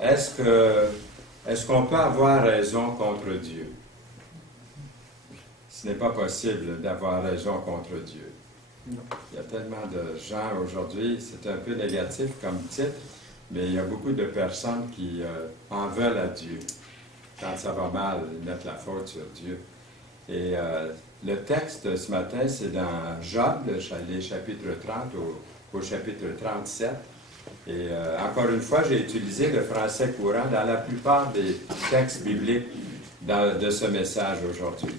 est-ce qu'on peut avoir raison contre Dieu? Ce n'est pas possible d'avoir raison contre Dieu. Non. Il y a tellement de gens aujourd'hui, c'est un peu négatif comme titre, mais il y a beaucoup de personnes qui en veulent à Dieu. Quand ça va mal, ils mettent la faute sur Dieu. Et le texte ce matin, c'est dans Job, les chapitres 30 au chapitre 37. Et encore une fois, j'ai utilisé le français courant dans la plupart des textes bibliques de ce message aujourd'hui.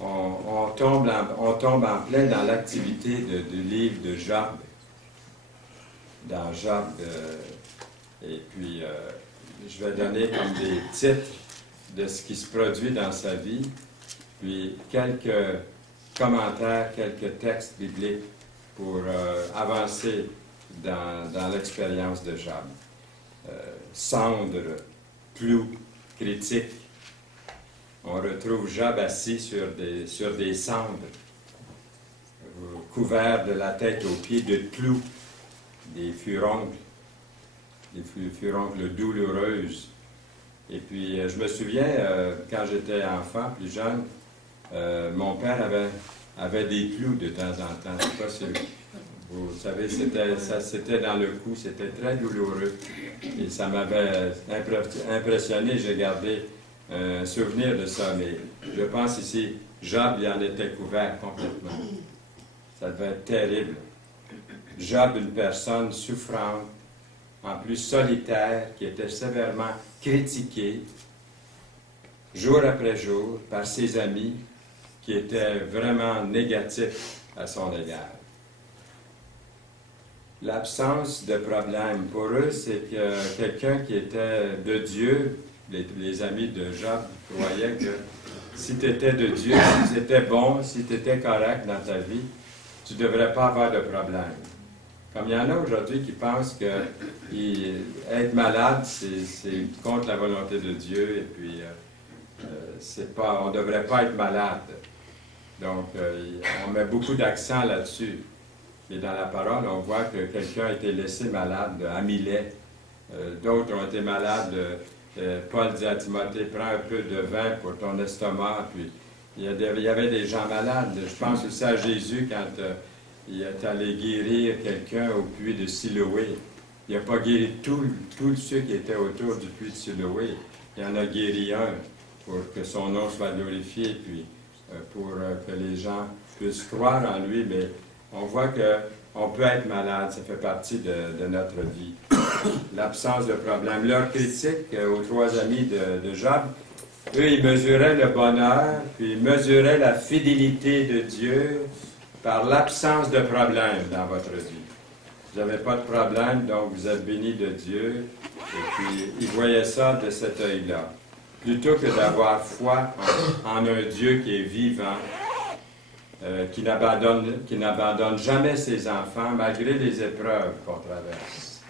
On tombe en plein dans l'activité du livre de Job. Dans Job, et puis je vais donner comme des titres de ce qui se produit dans sa vie, puis quelques commentaires, quelques textes bibliques pour avancer dans l'expérience de Job. Cendre, clou, critique. On retrouve Job assis sur des cendres, couvert de la tête aux pieds de clous, des furoncles douloureuses. Et puis, je me souviens, quand j'étais enfant, plus jeune, mon père avait des clous de temps en temps. Je sais pas si vous savez, c'était dans le cou, c'était très douloureux. Et ça m'avait impressionné, j'ai gardé un souvenir de ça, mais je pense ici, Job, il en était couvert complètement. Ça devait être terrible. Job, une personne souffrante, en plus solitaire, qui était sévèrement critiqué, jour après jour, par ses amis, qui étaient vraiment négatifs à son égard. L'absence de problème, pour eux, c'est que quelqu'un qui était de Dieu, les amis de Job croyaient que si tu étais de Dieu, si tu étais bon, si tu étais correct dans ta vie, tu ne devrais pas avoir de problème. Comme il y en a aujourd'hui qui pensent que être malade, c'est contre la volonté de Dieu, et puis on ne devrait pas être malade. Donc, on met beaucoup d'accent là-dessus. Et dans la parole, on voit que quelqu'un a été laissé malade à Milet. D'autres ont été malades. Paul dit à Timothée, prends un peu de vin pour ton estomac. Puis, il y avait des gens malades. Je pense aussi à Jésus quand il est allé guérir quelqu'un au puits de Siloé. Il n'a pas guéri tous ceux qui étaient autour du puits de Siloé. Il en a guéri un pour que son nom soit glorifié, puis pour que les gens puissent croire en lui. Mais on voit qu'on peut être malade, ça fait partie de notre vie. L'absence de problème. Leur critique aux trois amis de Job, eux, ils mesuraient le bonheur, puis ils mesuraient la fidélité de Dieu par l'absence de problème dans votre vie. Vous n'avez pas de problème, donc vous êtes bénis de Dieu. Et puis, ils voyaient ça de cet œil-là. Plutôt que d'avoir foi en un Dieu qui est vivant, qui n'abandonne jamais ses enfants malgré les épreuves qu'on traverse.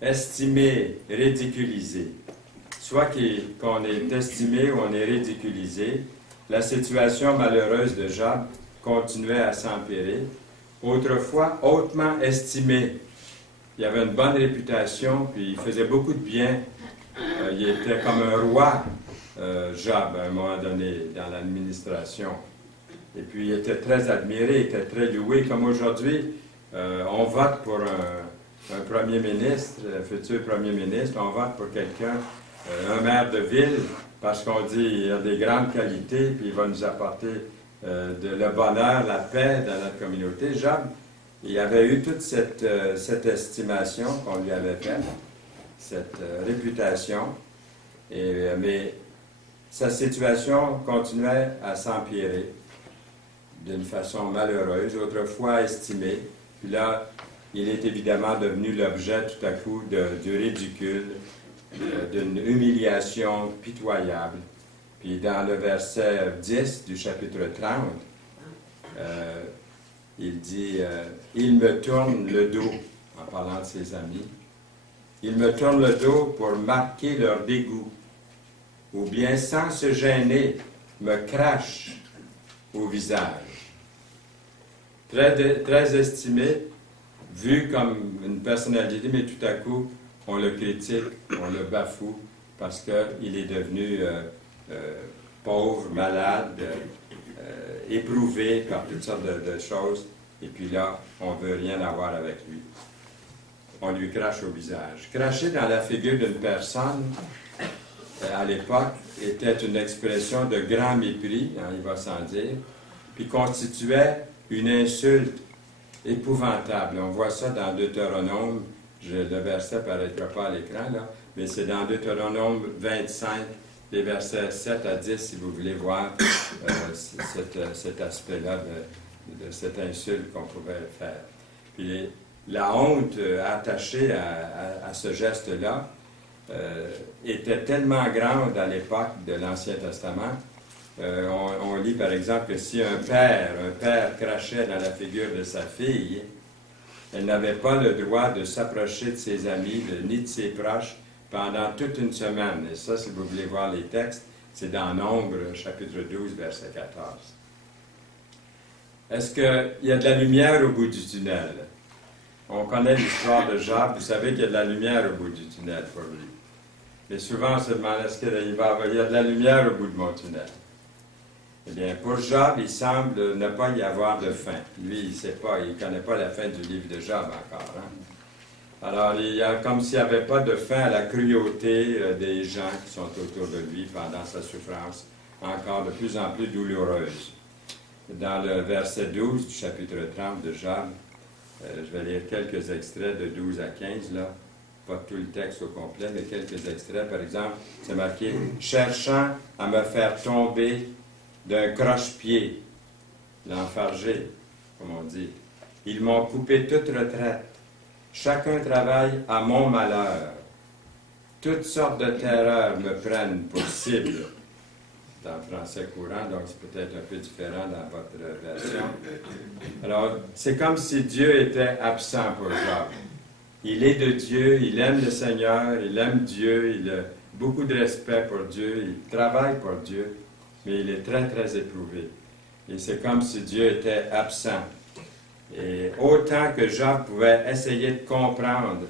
Estimé, ridiculisé. Soit qu'on est estimé ou on est ridiculisé, la situation malheureuse de Job continuait à s'empirer. Autrefois, hautement estimé. Il avait une bonne réputation, puis il faisait beaucoup de bien. Il était comme un roi, Job, à un moment donné, dans l'administration. Et puis, il était très admiré, il était très loué. Comme aujourd'hui, on vote pour un premier ministre, un futur premier ministre, on vote pour quelqu'un, un maire de ville, parce qu'on dit qu'il a des grandes qualités, puis il va nous apporter le bonheur, la paix dans notre communauté. Job, il avait eu toute cette estimation qu'on lui avait faite, cette réputation, mais sa situation continuait à s'empirer d'une façon malheureuse, autrefois estimée. Puis là, il est évidemment devenu l'objet tout à coup du ridicule, d'une humiliation pitoyable. Puis dans le verset 10 du chapitre 30, il dit « Il me tourne le dos », en parlant de ses amis. « Il me tourne le dos pour marquer leur dégoût, ou bien sans se gêner, me crache au visage. » Très estimé, vu comme une personnalité, mais tout à coup, on le critique, on le bafoue, parce qu'il est devenu pauvre, malade, éprouvé par toutes sortes de choses, et puis là, on ne veut rien avoir avec lui. On lui crache au visage. Cracher dans la figure d'une personne, à l'époque, était une expression de grand mépris, hein, il va sans dire, puis constituait une insulte épouvantable. On voit ça dans Deutéronome, le verset ne paraîtra pas à l'écran, là, mais c'est dans Deutéronome 25, les versets 7 à 10, si vous voulez voir cet aspect-là de cette insulte qu'on pouvait faire. Puis la honte attachée à ce geste-là était tellement grande à l'époque de l'Ancien Testament. On lit par exemple que si un père crachait dans la figure de sa fille, elle n'avait pas le droit de s'approcher de ses amis ni de ses proches pendant toute une semaine. Et ça, si vous voulez voir les textes, c'est dans Nombre, chapitre 12, verset 14. Est-ce qu'il y a de la lumière au bout du tunnel? On connaît l'histoire de Job, vous savez qu'il y a de la lumière au bout du tunnel pour lui. Mais souvent, on se demande, est-ce qu'il y a de la lumière au bout de mon tunnel? Eh bien, pour Job, il semble ne pas y avoir de fin. Lui, il ne sait pas, il ne connaît pas la fin du livre de Job encore. Hein? Alors, il y a comme s'il n'y avait pas de fin à la cruauté des gens qui sont autour de lui pendant sa souffrance, encore de plus en plus douloureuse. Dans le verset 12 du chapitre 30 de Job, je vais lire quelques extraits de 12 à 15, là. Pas tout le texte au complet, mais quelques extraits. Par exemple, c'est marqué « Cherchant à me faire tomber d'un croche-pied, l'enfarger, comme on dit. Ils m'ont coupé toute retraite. Chacun travaille à mon malheur. Toutes sortes de terreurs me prennent pour cible. » Dans le français courant, donc c'est peut-être un peu différent dans votre version. Alors, c'est comme si Dieu était absent pour Job. Il est de Dieu, il aime le Seigneur, il aime Dieu, il a beaucoup de respect pour Dieu, il travaille pour Dieu, mais il est très, très éprouvé. Et c'est comme si Dieu était absent. Et autant que Job pouvait essayer de comprendre,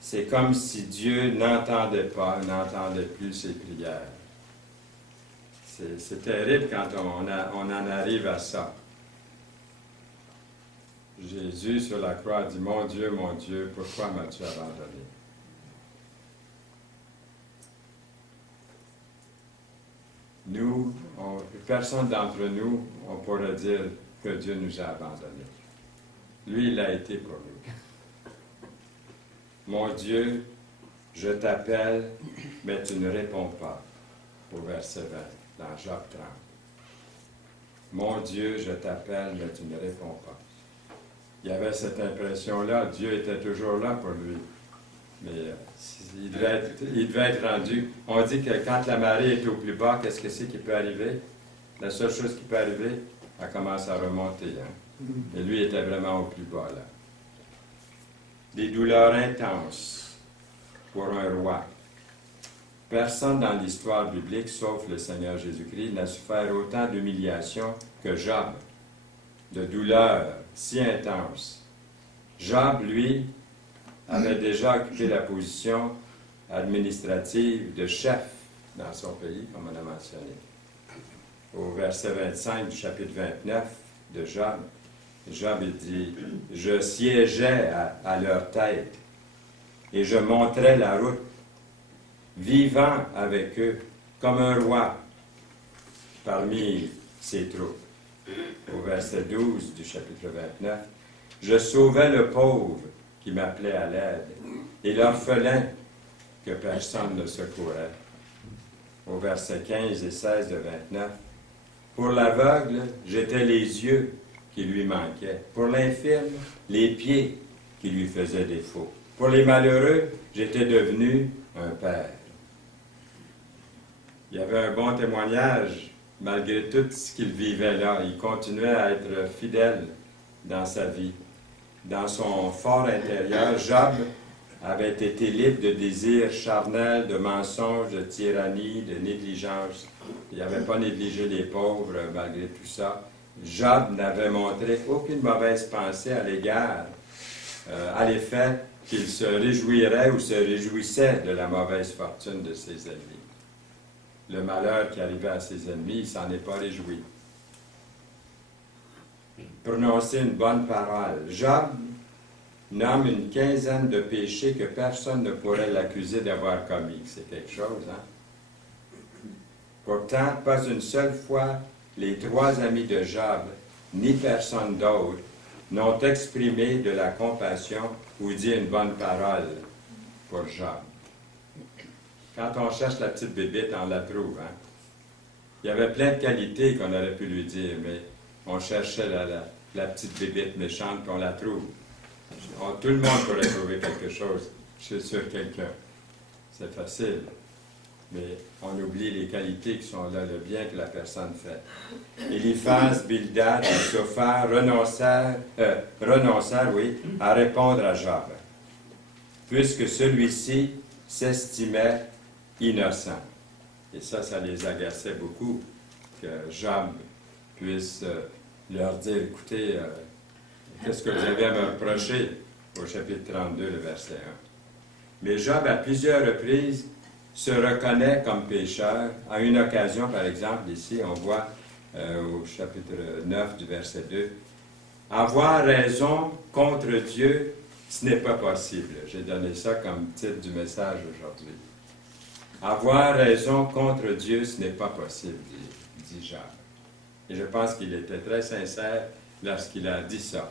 c'est comme si Dieu n'entendait pas, n'entendait plus ses prières. C'est terrible quand on en arrive à ça. Jésus sur la croix dit « Mon Dieu, pourquoi m'as-tu abandonné? » Nous, personne d'entre nous, on pourrait dire que Dieu nous a abandonnés. Lui, il a été pour nous. Mon Dieu, je t'appelle, mais tu ne réponds pas. Au verset 20, dans Job 30. Mon Dieu, je t'appelle, mais tu ne réponds pas. Il y avait cette impression-là, Dieu était toujours là pour lui. Mais il devait être rendu. On dit que quand la marée est au plus bas, qu'est-ce que c'est qui peut arriver? La seule chose qui peut arriver, elle commence à remonter. Hein? Et lui était vraiment au plus bas, là. Des douleurs intenses pour un roi. Personne dans l'histoire biblique, sauf le Seigneur Jésus-Christ, n'a souffert autant d'humiliation que Job, de douleurs si intenses. Job, lui, avait déjà occupé la position administrative de chef dans son pays, comme on a mentionné. Au verset 25 du chapitre 29 de Job, Job il dit « Je siégeais à leur tête et je montrais la route, vivant avec eux comme un roi parmi ses troupes. » Au verset 12 du chapitre 29, « Je sauvais le pauvre qui m'appelait à l'aide, et l'orphelin que personne ne secourait. » Au verset 15 et 16 de 29, « Pour l'aveugle, j'étais les yeux qui lui manquaient. Pour l'infirme, les pieds qui lui faisaient défaut. Pour les malheureux, j'étais devenu un père. » Il y avait un bon témoignage, malgré tout ce qu'il vivait là. Il continuait à être fidèle dans sa vie. Dans son fort intérieur, Job avait été libre de désirs charnels, de mensonges, de tyrannie, de négligence. Il n'avait pas négligé les pauvres malgré tout ça. Job n'avait montré aucune mauvaise pensée à l'égard à l'effet qu'il se réjouirait ou se réjouissait de la mauvaise fortune de ses ennemis. Le malheur qui arrivait à ses ennemis, il ne s'en est pas réjoui. Prononcer une bonne parole. Job nomme une quinzaine de péchés que personne ne pourrait l'accuser d'avoir commis. C'est quelque chose, hein? Pourtant, pas une seule fois, les trois amis de Job, ni personne d'autre, n'ont exprimé de la compassion ou dit une bonne parole pour Job. Quand on cherche la petite bébite, on la trouve, hein? Il y avait plein de qualités qu'on aurait pu lui dire, mais on cherchait la petite bébite méchante qu'on la trouve. Tout le monde pourrait trouver quelque chose sur quelqu'un. C'est facile. Mais on oublie les qualités qui sont là, le bien que la personne fait. Eliphaz, Bildad et Sophar renoncèrent, à répondre à Job, puisque celui-ci s'estimait innocent. Et ça les agaçait beaucoup, que Job puisse leur dire, écoutez, qu'est-ce que vous avez à me reprocher au chapitre 32, le verset 1. Mais Job, à plusieurs reprises, se reconnaît comme pécheur. À une occasion, par exemple, ici, on voit au chapitre 9 du verset 2, « Avoir raison contre Dieu, ce n'est pas possible. » J'ai donné ça comme titre du message aujourd'hui. « Avoir raison contre Dieu, ce n'est pas possible, dit Job. » Et je pense qu'il était très sincère lorsqu'il a dit ça.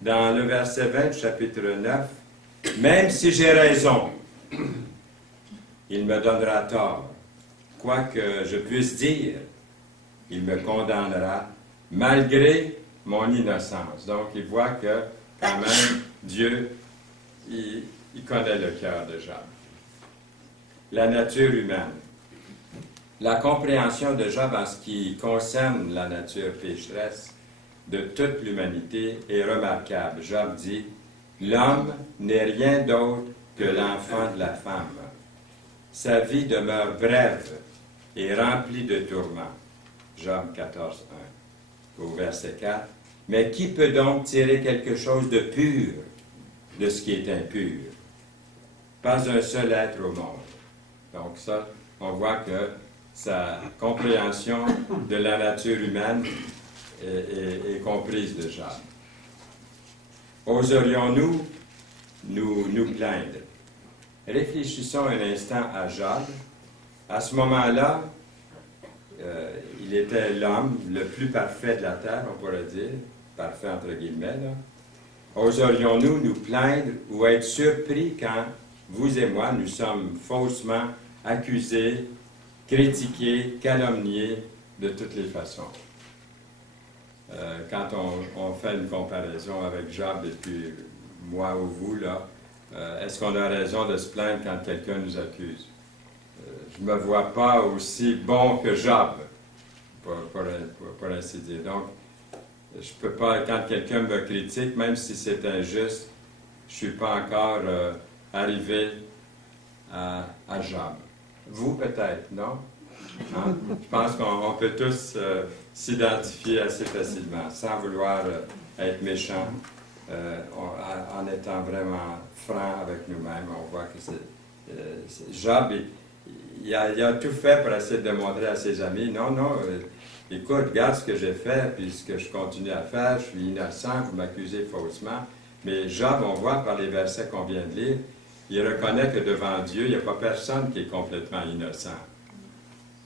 Dans le verset 20 du chapitre 9, « Même si j'ai raison, il me donnera tort. Quoi que je puisse dire, il me condamnera malgré mon innocence. » Donc, il voit que, quand même, Dieu, il connaît le cœur de Job. La nature humaine. La compréhension de Job en ce qui concerne la nature pécheresse de toute l'humanité est remarquable. Job dit, « L'homme n'est rien d'autre que l'enfant de la femme. Sa vie demeure brève et remplie de tourments. » Job 14, 1. Au verset 4. « Mais qui peut donc tirer quelque chose de pur de ce qui est impur? Pas un seul être au monde. » Donc ça, on voit que sa compréhension de la nature humaine est comprise de Job. Oserions-nous nous plaindre? Réfléchissons un instant à Job. À ce moment-là, il était l'homme le plus parfait de la terre, on pourrait dire, parfait entre guillemets, là. Oserions-nous nous plaindre ou être surpris quand vous et moi, nous sommes faussement accusés, critiqués, calomniés de toutes les façons? Quand on fait une comparaison avec Job et puis moi ou vous, là, est-ce qu'on a raison de se plaindre quand quelqu'un nous accuse? Je ne me vois pas aussi bon que Job, pour ainsi dire. Donc, je ne peux pas, quand quelqu'un me critique, même si c'est injuste, je ne suis pas encore arrivé à Job. Vous, peut-être, non? Hein? Je pense qu'on peut tous s'identifier assez facilement, sans vouloir être méchant, en étant vraiment franc avec nous-mêmes. On voit que c'est Job, il a tout fait pour essayer de démontrer à ses amis, non, écoute, regarde ce que j'ai fait, puis ce que je continue à faire, je suis innocent, vous m'accusez faussement. Mais Job, on voit par les versets qu'on vient de lire, il reconnaît que devant Dieu, il n'y a pas personne qui est complètement innocent.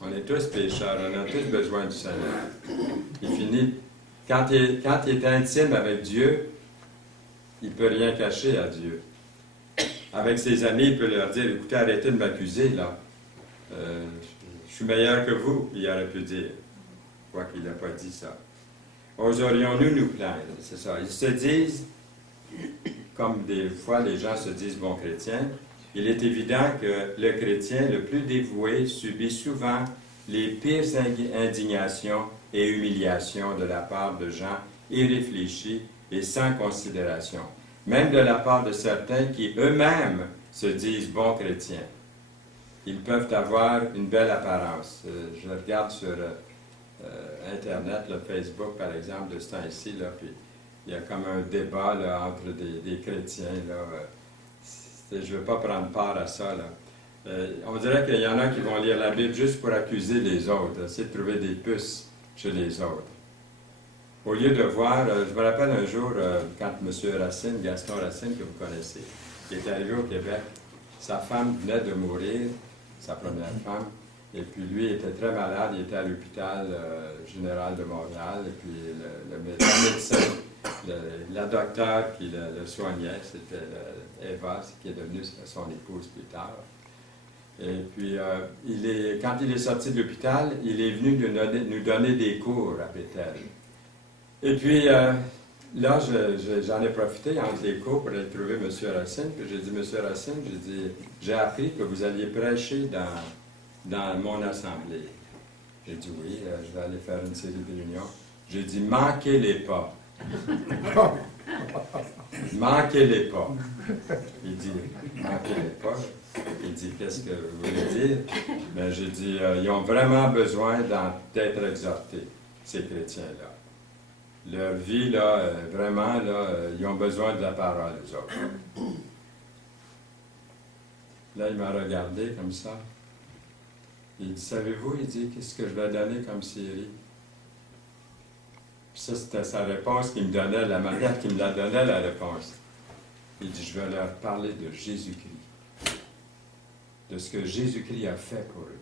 On est tous pécheurs, on a tous besoin du Seigneur. Il finit, quand il est intime avec Dieu, il ne peut rien cacher à Dieu. Avec ses amis, il peut leur dire, écoutez, arrêtez de m'accuser, là. Je suis meilleur que vous, il aurait pu dire. Quoi qu'il n'a pas dit ça. Oserions-nous nous plaindre? C'est ça. Ils se disent, comme des fois les gens se disent bons chrétiens, il est évident que le chrétien le plus dévoué subit souvent les pires indignations et humiliations de la part de gens irréfléchis et sans considération, même de la part de certains qui eux-mêmes se disent bons chrétiens. Ils peuvent avoir une belle apparence. Je regarde sur Internet, le Facebook, par exemple, de ce temps-ci, là, puis il y a comme un débat là, entre des chrétiens. Là. Je ne veux pas prendre part à ça. Là. On dirait qu'il y en a qui vont lire la Bible juste pour accuser les autres, essayer de trouver des puces chez les autres. Au lieu de voir, je me rappelle un jour, quand M. Racine, Gaston Racine, que vous connaissez, qui est arrivé au Québec, sa femme venait de mourir, sa première femme, et puis lui était très malade, il était à l'hôpital général de Montréal, et puis le médecin, la docteure qui le soignait, c'était Eva, qui est devenue son épouse plus tard. Et puis, quand il est sorti de l'hôpital, il est venu nous donner des cours à Bethel. Et puis, là, j'en ai profité entre les cours pour aller trouver M. Racine. Puis j'ai dit, M. Racine, j'ai appris que vous alliez prêcher dans mon assemblée. J'ai dit, oui, je vais aller faire une série de réunions. J'ai dit, manquez-les pas. Manquez-les pas. Il dit, manquez-les pas. Il dit, qu'est-ce que vous voulez dire? Ben, j'ai dit, ils ont vraiment besoin d'être exhortés, ces chrétiens-là. Leur vie, là, vraiment, là, ils ont besoin de la parole, eux autres. Là, il m'a regardé comme ça. Il dit, savez-vous, il dit, qu'est-ce que je vais donner comme série? Puis ça, c'était sa réponse qu'il me donnait, la manière qu'il me la donnait, la réponse. Il dit, je vais leur parler de Jésus-Christ, de ce que Jésus-Christ a fait pour eux.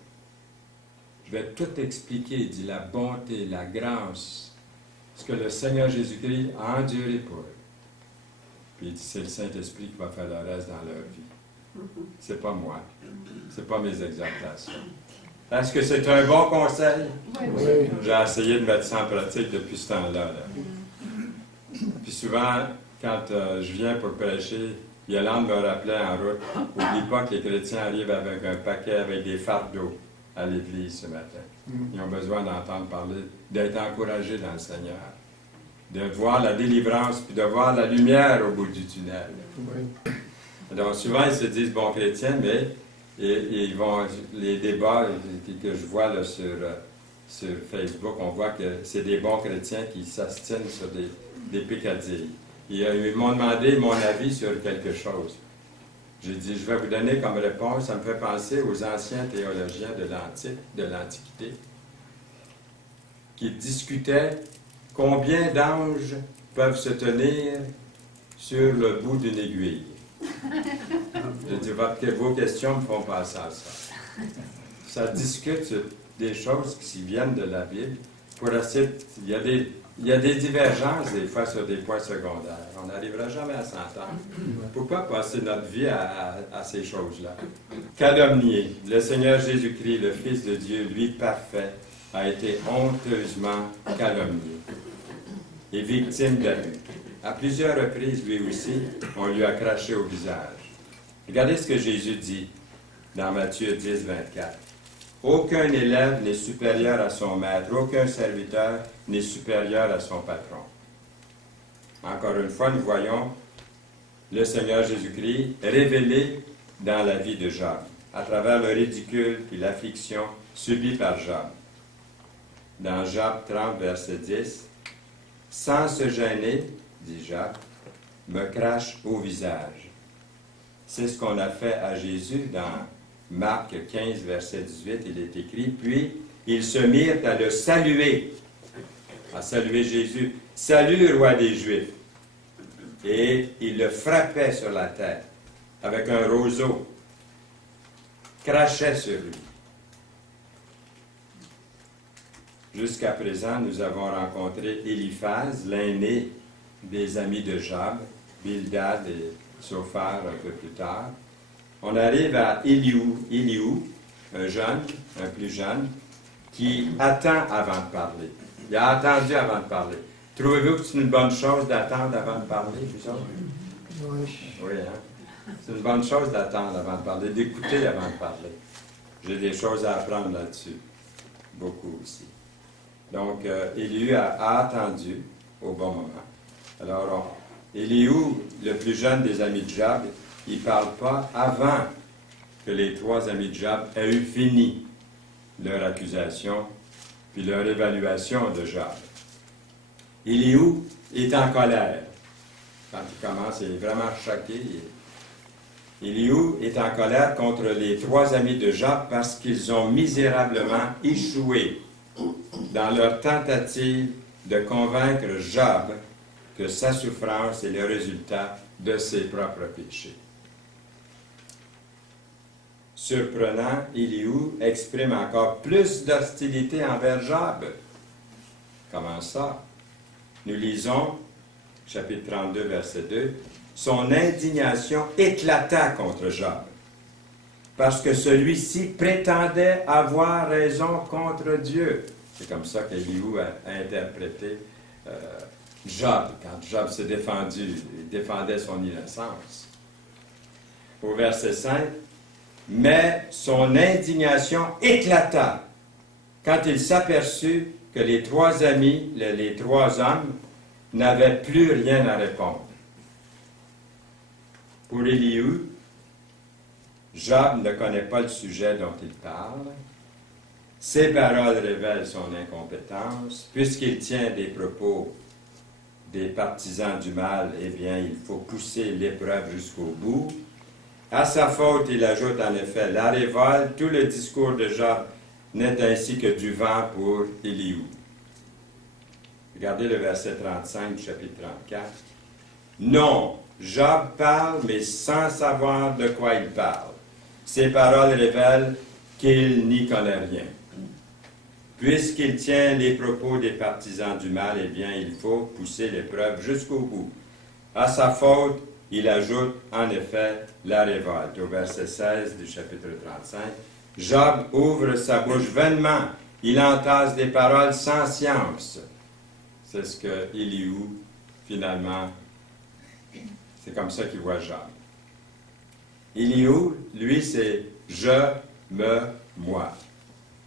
Je vais tout expliquer, il dit, la bonté, la grâce, ce que le Seigneur Jésus-Christ a enduré pour eux. Puis il dit, c'est le Saint-Esprit qui va faire le reste dans leur vie. C'est pas moi. C'est pas mes exhortations. Est-ce que c'est un bon conseil? Oui. J'ai essayé de mettre ça en pratique depuis ce temps-là. Puis souvent, quand je viens pour prêcher, Yolande me rappelait en route, n'oublie pas que les chrétiens arrivent avec un paquet, avec des fardeaux à l'église ce matin. Ils ont besoin d'entendre parler, d'être encouragés dans le Seigneur, de voir la délivrance, puis de voir la lumière au bout du tunnel. Oui. Donc souvent, ils se disent bons chrétiens, mais ils vont, les débats que je vois là, sur Facebook, on voit que c'est des bons chrétiens qui s'abstiennent sur des peccadilles. Ils m'ont demandé mon avis sur quelque chose. J'ai dit, je vais vous donner comme réponse, ça me fait penser aux anciens théologiens de l'Antiquité, qui discutaient combien d'anges peuvent se tenir sur le bout d'une aiguille. J'ai dit, vos questions me font penser à ça. Ça discute sur des choses qui viennent de la Bible. Pour essayer, il y a des divergences des fois sur des points secondaires. On n'arrivera jamais à s'entendre. Pourquoi passer notre vie à ces choses-là? Calomnier. Le Seigneur Jésus-Christ, le Fils de Dieu, lui parfait, a été honteusement calomnié et victime d'abus. À plusieurs reprises, lui aussi, on lui a craché au visage. Regardez ce que Jésus dit dans Matthieu 10, 24. Aucun élève n'est supérieur à son maître, aucun serviteur n'est supérieur à son patron. Encore une fois, nous voyons le Seigneur Jésus-Christ révélé dans la vie de Job, à travers le ridicule et l'affliction subie par Job. Dans Job 30, verset 10, « Sans se gêner, dit Job, me crache au visage. » C'est ce qu'on a fait à Jésus dans Marc 15, verset 18, il est écrit, « Puis ils se mirent à le saluer. » À saluer Jésus. « Salut, roi des Juifs. » Et il le frappait sur la tête avec un roseau, crachait sur lui. Jusqu'à présent, nous avons rencontré Éliphaz, l'aîné des amis de Job, Bildad et Sophar un peu plus tard. On arrive à Élihu, un plus jeune, qui attend avant de parler. Il a attendu avant de parler. Trouvez-vous que c'est une bonne chose d'attendre avant de parler, vous autres? Oui, hein? C'est une bonne chose d'attendre avant de parler, d'écouter avant de parler. J'ai des choses à apprendre là-dessus. Beaucoup aussi. Donc, Élihu a attendu au bon moment. Alors, Élihu, le plus jeune des amis de Job, il ne parle pas avant que les trois amis de Job aient eu fini leur accusation puis leur évaluation de Job. Élihu, est en colère. Quand il commence, il est vraiment choqué. Élihu est en colère contre les 3 amis de Job parce qu'ils ont misérablement échoué dans leur tentative de convaincre Job que sa souffrance est le résultat de ses propres péchés. Surprenant, Élihu exprime encore plus d'hostilité envers Job. Comment ça? Nous lisons, chapitre 32, verset 2, « Son indignation éclata contre Job, parce que celui-ci prétendait avoir raison contre Dieu. » C'est comme ça qu'Élihu a interprété Job, quand Job s'est défendu, il défendait son innocence. Au verset 5, « Mais son indignation éclata quand il s'aperçut que les 3 amis, les 3 hommes, n'avaient plus rien à répondre. » Pour Élihu, Job ne connaît pas le sujet dont il parle. Ses paroles révèlent son incompétence. Puisqu'il tient des propos des partisans du mal, eh bien, il faut pousser l'épreuve jusqu'au bout. À sa faute, il ajoute en effet la révolte. Tout le discours de Job n'est ainsi que du vent pour Élihu. Regardez le verset 35 du chapitre 34. Non, Job parle, mais sans savoir de quoi il parle. Ses paroles révèlent qu'il n'y connaît rien. Puisqu'il tient les propos des partisans du mal, eh bien, il faut pousser l'épreuve jusqu'au bout. À sa faute, il ajoute en effet la révolte. Au verset 16 du chapitre 35, Job ouvre sa bouche vainement. Il entasse des paroles sans science. C'est ce que Élihu, finalement, c'est comme ça qu'il voit Job. Élihu, lui, c'est « je, me, moi ».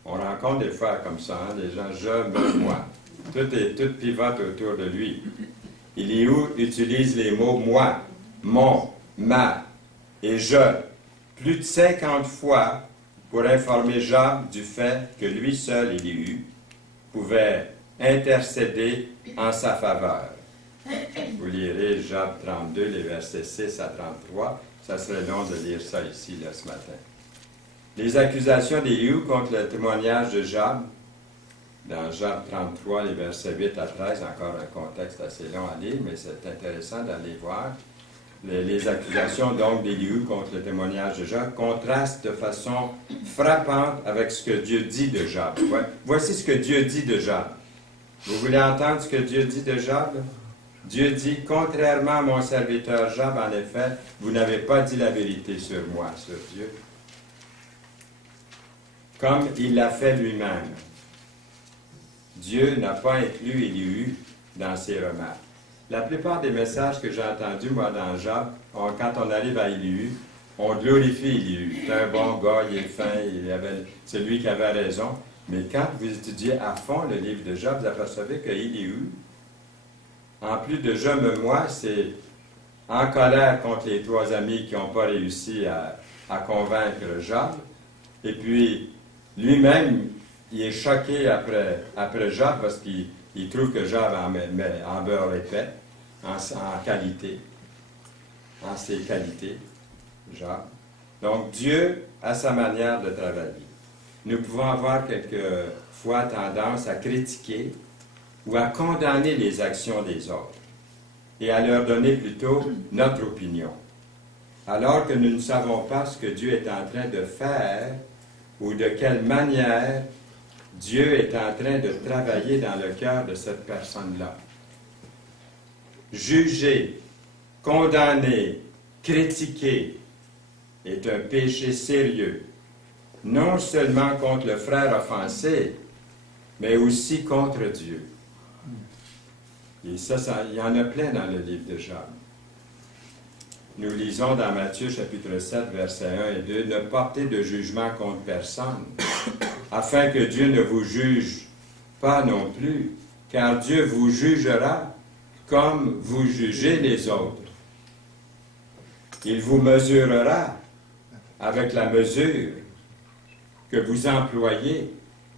On rencontre des fois comme ça, hein, des gens « je, me, moi ». Tout pivote autour de lui. Élihu utilise les mots « moi », « mon »,« ma » et « je » plus de 50 fois pour informer Job du fait que lui seul, Élihu, pouvait intercéder en sa faveur. Vous lirez Job 32, les versets 6 à 33. Ça serait long de lire ça ici, là, ce matin. Les accusations d'Élihu contre le témoignage de Job, dans Job 33, les versets 8 à 13, encore un contexte assez long à lire, mais c'est intéressant d'aller voir. Les accusations donc d'Élihu contre le témoignage de Job contrastent de façon frappante avec ce que Dieu dit de Job. Voici ce que Dieu dit de Job. Vous voulez entendre ce que Dieu dit de Job? Dieu dit, contrairement à mon serviteur Job, en effet, vous n'avez pas dit la vérité sur moi, sur Dieu, comme il l'a fait lui-même. Dieu n'a pas inclus Élihu dans ses remarques. La plupart des messages que j'ai entendus, moi, dans Job, quand on arrive à Élihu, on glorifie Élihu. C'est un bon gars, il est fin, c'est lui qui avait raison. Mais quand vous étudiez à fond le livre de Job, vous apercevez que Élihu, en plus de « je me moi », c'est en colère contre les 3 amis qui n'ont pas réussi à convaincre Job. Et puis, lui-même, il est choqué après Job parce qu'il trouve que Job en beurre épais, en qualité, en ses qualités, Job. Donc, Dieu a sa manière de travailler. Nous pouvons avoir quelquefois tendance à critiquer ou à condamner les actions des autres et à leur donner plutôt notre opinion, alors que nous ne savons pas ce que Dieu est en train de faire ou de quelle manière Dieu est en train de travailler dans le cœur de cette personne-là. Juger, condamner, critiquer est un péché sérieux, non seulement contre le frère offensé, mais aussi contre Dieu. Et ça, il y en a plein dans le livre de Job. Nous lisons dans Matthieu chapitre 7, versets 1 et 2, « Ne portez de jugement contre personne, afin que Dieu ne vous juge pas non plus, car Dieu vous jugera comme vous jugez les autres. Il vous mesurera avec la mesure que vous employez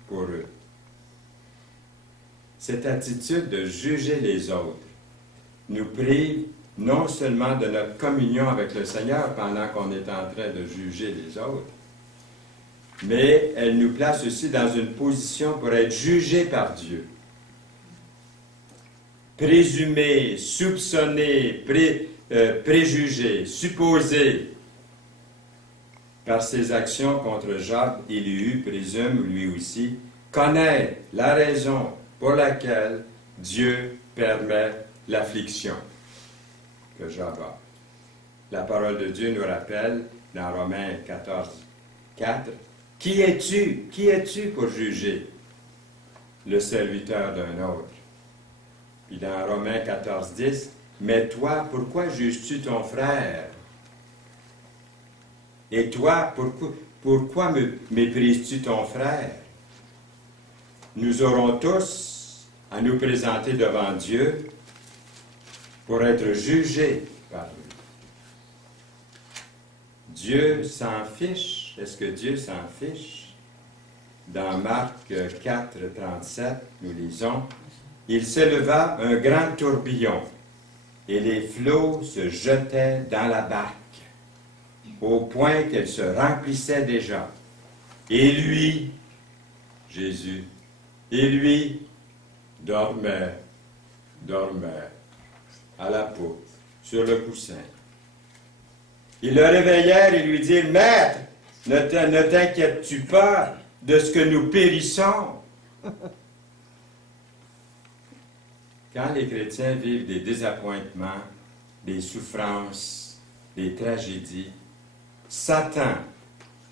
pour eux. » Cette attitude de juger les autres nous prive non seulement de notre communion avec le Seigneur pendant qu'on est en train de juger les autres, mais elle nous place aussi dans une position pour être jugés par Dieu. Présumés, soupçonnés, préjugés, supposés par ses actions contre Job, Élihu présume lui aussi connaître la raison pour laquelle Dieu permet l'affliction que Job a. La parole de Dieu nous rappelle dans Romains 14, 4, « Qui es-tu? Qui es-tu pour juger le serviteur d'un autre? » Puis dans Romains 14, 10, « Mais toi, pourquoi juges-tu ton frère? Et toi, pourquoi méprises-tu ton frère? » Nous aurons tous à nous présenter devant Dieu pour être jugés par lui. Dieu s'en fiche. Est-ce que Dieu s'en fiche? Dans Marc 4, 37, nous lisons, « Il s'éleva un grand tourbillon, et les flots se jetaient dans la barque, au point qu'elle se remplissait déjà. Et lui, Jésus, et lui, dormait à la poutre, sur le coussin. Ils le réveillèrent et lui dirent, « Maître, ne t'inquiètes-tu pas de ce que nous périssons? » Quand les chrétiens vivent des désappointements, des souffrances, des tragédies, Satan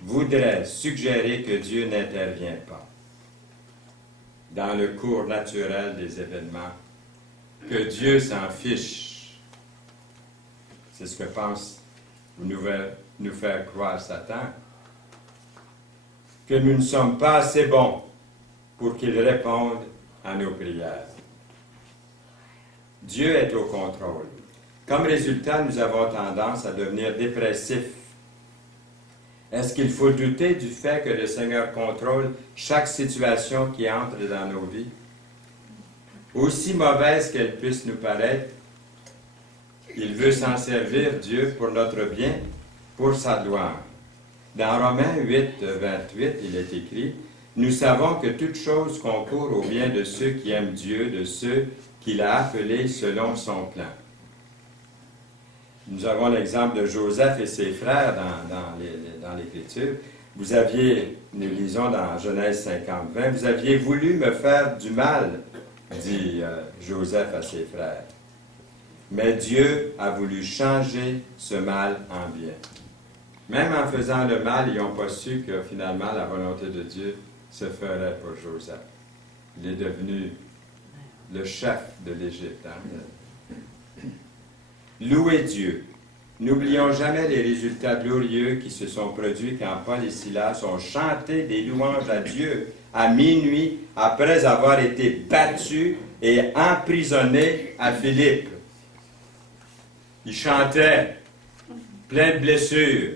voudrait suggérer que Dieu n'intervient pas dans le cours naturel des événements, que Dieu s'en fiche. C'est ce que pense nous faire croire Satan, que nous ne sommes pas assez bons pour qu'il réponde à nos prières. Dieu est au contrôle. Comme résultat, nous avons tendance à devenir dépressifs. Est-ce qu'il faut douter du fait que le Seigneur contrôle chaque situation qui entre dans nos vies? Aussi mauvaise qu'elle puisse nous paraître, il veut s'en servir, Dieu, pour notre bien, pour sa gloire. Dans Romains 8, 28, il est écrit, « Nous savons que toute chose concourt au bien de ceux qui aiment Dieu, de ceux qu'il a appelés selon son plan. » Nous avons l'exemple de Joseph et ses frères dans l'Écriture. Vous aviez, nous lisons dans Genèse 50, 20, « Vous aviez voulu me faire du mal, dit Joseph à ses frères. Mais Dieu a voulu changer ce mal en bien. » Même en faisant le mal, ils n'ont pas su que finalement la volonté de Dieu se ferait pour Joseph. Il est devenu le chef de l'Égypte. Louez Dieu. N'oublions jamais les résultats glorieux qui se sont produits quand Paul et Silas ont chanté des louanges à Dieu à minuit après avoir été battus et emprisonnés à Philippe. Ils chantaient, pleins de blessures,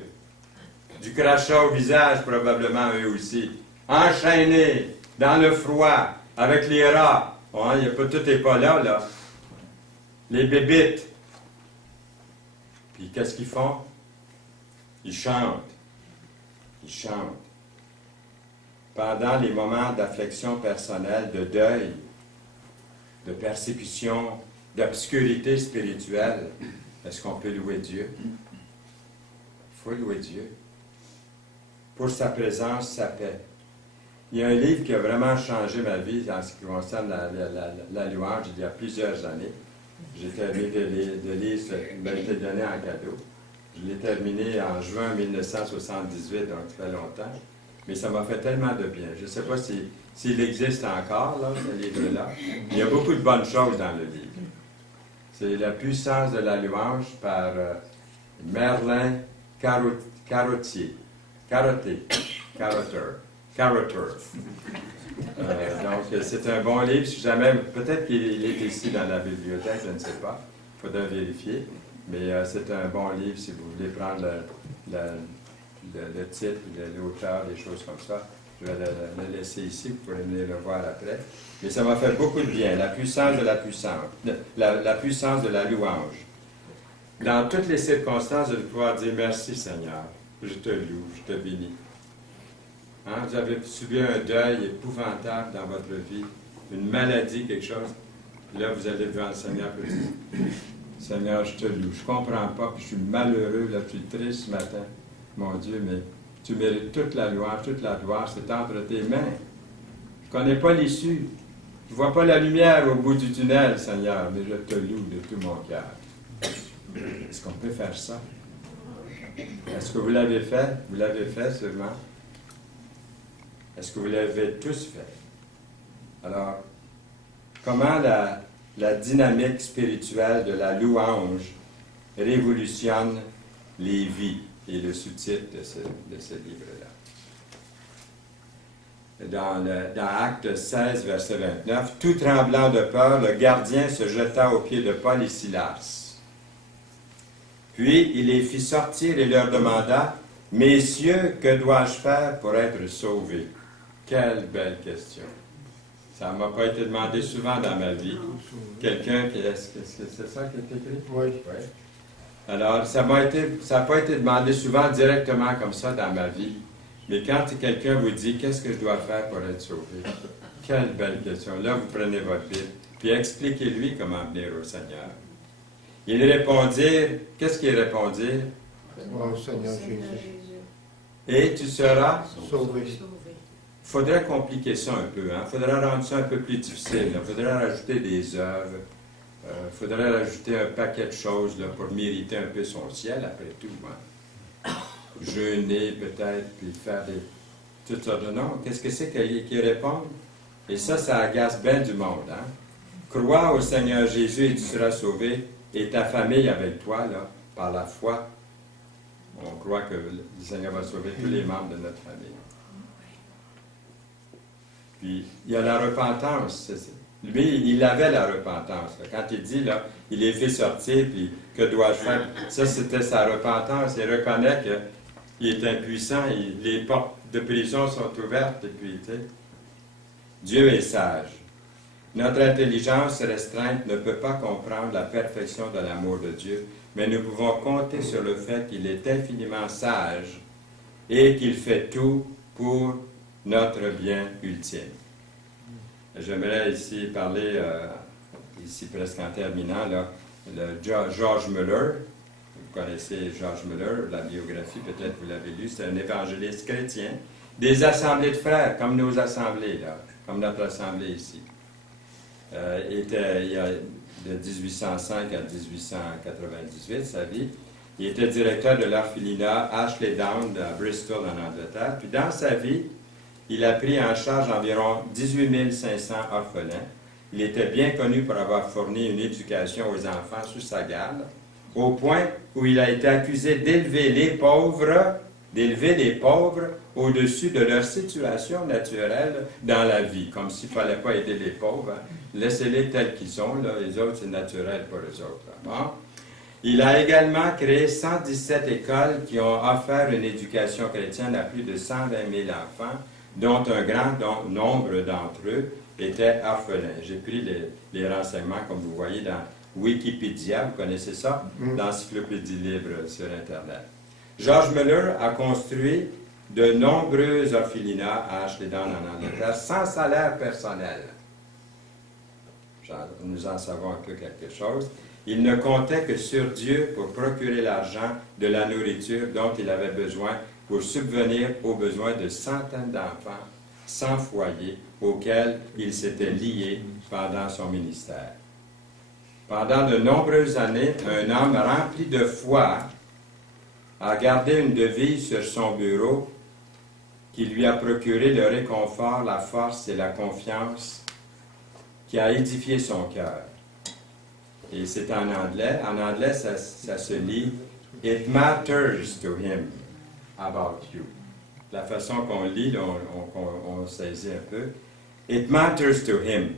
du crachat au visage probablement eux aussi, enchaînés dans le froid avec les rats. Oh, tout n'est pas là. Les bébites. Puis qu'est-ce qu'ils font? Ils chantent. Ils chantent. Pendant les moments d'affliction personnelle, de deuil, de persécution, d'obscurité spirituelle, est-ce qu'on peut louer Dieu? Il faut louer Dieu. Pour sa présence, sa paix. Il y a un livre qui a vraiment changé ma vie en ce qui concerne la louange il y a plusieurs années. J'ai terminé de lire, il m'a été donné en cadeau. Je l'ai terminé en juin 1978, donc ça fait longtemps. Mais ça m'a fait tellement de bien. Je ne sais pas s'il existe encore, là, ce livre-là. Il y a beaucoup de bonnes choses dans le livre. C'est La puissance de la louange par Merlin Carotter. Donc, c'est un bon livre. Si jamais, peut-être qu'il est ici dans la bibliothèque, je ne sais pas. Il faudra vérifier. Mais c'est un bon livre si vous voulez prendre le titre, l'auteur, des choses comme ça. Je vais le laisser ici, vous pourrez venir le voir après. Mais ça m'a fait beaucoup de bien, la puissance de la puissance, la puissance de la louange. Dans toutes les circonstances, de pouvoir dire merci Seigneur, je te loue, je te bénis. Hein, vous avez subi un deuil épouvantable dans votre vie, une maladie, quelque chose. Là, vous allez devant le Seigneur et vous dire, Seigneur, je te loue, je ne comprends pas, puis je suis malheureux, là, je suis triste ce matin. Mon Dieu, mais tu mérites toute la louange, toute la gloire, c'est entre tes mains. Je ne connais pas l'issue. Je ne vois pas la lumière au bout du tunnel, Seigneur, mais je te loue de tout mon cœur. Est-ce qu'on peut faire ça? Est-ce que vous l'avez fait? Vous l'avez fait sûrement? Est-ce que vous l'avez tous fait? Alors, comment la dynamique spirituelle de la louange révolutionne les vies? Et le sous-titre de ce livre-là. Dans Actes 16, verset 29, « Tout tremblant de peur, le gardien se jeta aux pieds de Paul et Silas. Puis il les fit sortir et leur demanda, « Messieurs, que dois-je faire pour être sauvé? » Quelle belle question! Ça ne m'a pas été demandé souvent dans ma vie. Quelqu'un qui... Est-ce que c'est ça qui est écrit? Oui. Oui. Alors, ça n'a pas été demandé souvent directement comme ça dans ma vie. Mais quand quelqu'un vous dit, qu'est-ce que je dois faire pour être sauvé? Quelle belle question. Là, vous prenez votre Bible, puis expliquez-lui comment venir au Seigneur. Ils répondirent, qu'est-ce qu'ils répondirent? Au Seigneur Jésus. Et tu seras Sauvé. Il faudrait compliquer ça un peu, hein? Il faudrait rendre ça un peu plus difficile. Il faudrait rajouter des œuvres. Il faudrait rajouter un paquet de choses là, pour mériter un peu son ciel, après tout. Hein? Jeûner peut-être, puis faire toutes sortes de noms. Qu'est-ce que c'est qu'ils répondent? Et ça agace bien du monde. Hein? Crois au Seigneur Jésus et tu seras sauvé, et ta famille avec toi, là, par la foi. On croit que le Seigneur va sauver tous les membres de notre famille. Puis, il y a la repentance. Lui, il avait la repentance. Là. Quand il dit, là, il les fait sortir, puis que dois-je faire? Ça, c'était sa repentance. Il reconnaît qu'il est impuissant, les portes de prison sont ouvertes, et puis, tu sais, Dieu est sage. Notre intelligence restreinte ne peut pas comprendre la perfection de l'amour de Dieu, mais nous pouvons compter sur le fait qu'il est infiniment sage et qu'il fait tout pour notre bien ultime. J'aimerais ici parler, ici presque en terminant, là, George Muller. Vous connaissez George Muller, la biographie, peut-être vous l'avez lu, c'est un évangéliste chrétien. Des assemblées de frères, comme nos assemblées, là, comme notre assemblée ici. Il y a de 1805 à 1898, sa vie. Il était directeur de l'orphelinat Ashley Down à Bristol, en Angleterre. Puis dans sa vie, il a pris en charge environ 18 500 orphelins. Il était bien connu pour avoir fourni une éducation aux enfants sous sa garde, au point où il a été accusé d'élever les pauvres au-dessus de leur situation naturelle dans la vie, comme s'il ne fallait pas aider les pauvres. Hein. Laissez-les tels qu'ils sont, là, les autres, c'est naturel pour eux autres. Bon. Il a également créé 117 écoles qui ont offert une éducation chrétienne à plus de 120 000 enfants, dont un grand nombre d'entre eux étaient orphelins. J'ai pris les renseignements, comme vous voyez, dans Wikipédia, vous connaissez ça, l'encyclopédie libre sur Internet. George Muller a construit de nombreux orphelinats à Ashley Down en Angleterre sans salaire personnel. Nous en savons un peu quelque chose. Il ne comptait que sur Dieu pour procurer l'argent de la nourriture dont il avait besoin pour subvenir aux besoins de centaines d'enfants sans foyer auxquels il s'était lié pendant son ministère. Pendant de nombreuses années, un homme rempli de foi a gardé une devise sur son bureau qui lui a procuré le réconfort, la force et la confiance qui a édifié son cœur. Et c'est en anglais. En anglais, ça se lit « It matters to him about you ». La façon qu'on lit, on saisit un peu. « It matters to him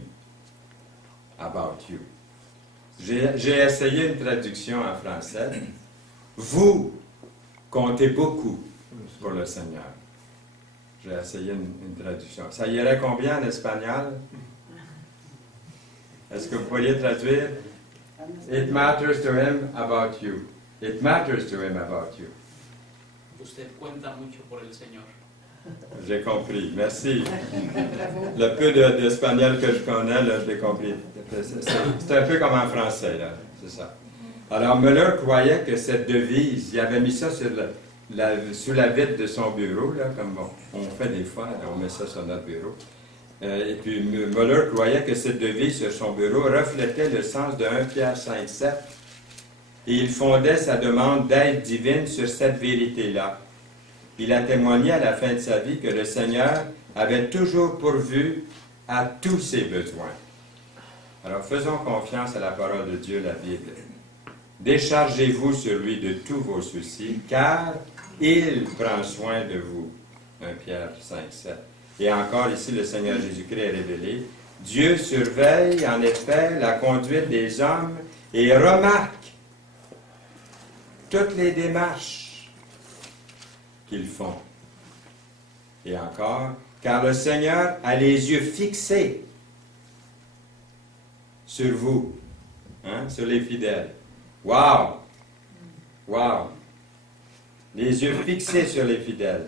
about you ». J'ai essayé une traduction en français. « Vous comptez beaucoup pour le Seigneur ». J'ai essayé une traduction. Ça irait combien en espagnol? Est-ce que vous pourriez traduire? It matters to him about you. It matters to him about you. Usted cuenta mucho por el Señor. J'ai compris. Merci. Le peu d'espagnol que je connais, là, je l'ai compris. C'est un peu comme en français, là. C'est ça. Alors, Muller croyait que cette devise, il avait mis ça sur sous la vitre de son bureau, là, comme on fait des fois, là, on met ça sur notre bureau. Et puis, Muller croyait que cette devise sur son bureau reflétait le sens de 1 Pierre 5,7. Et il fondait sa demande d'aide divine sur cette vérité-là. Il a témoigné à la fin de sa vie que le Seigneur avait toujours pourvu à tous ses besoins. Alors, faisons confiance à la parole de Dieu, la Bible. Déchargez-vous sur lui de tous vos soucis, car il prend soin de vous. 1 Pierre 5,7. Et encore ici, le Seigneur Jésus-Christ est révélé. Dieu surveille en effet la conduite des hommes et remarque toutes les démarches qu'ils font. Et encore, car le Seigneur a les yeux fixés sur vous, sur les fidèles. Wow! Wow! Les yeux fixés sur les fidèles,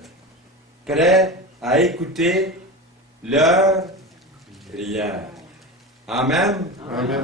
prêts à écouter leur prière. Amen. Amen.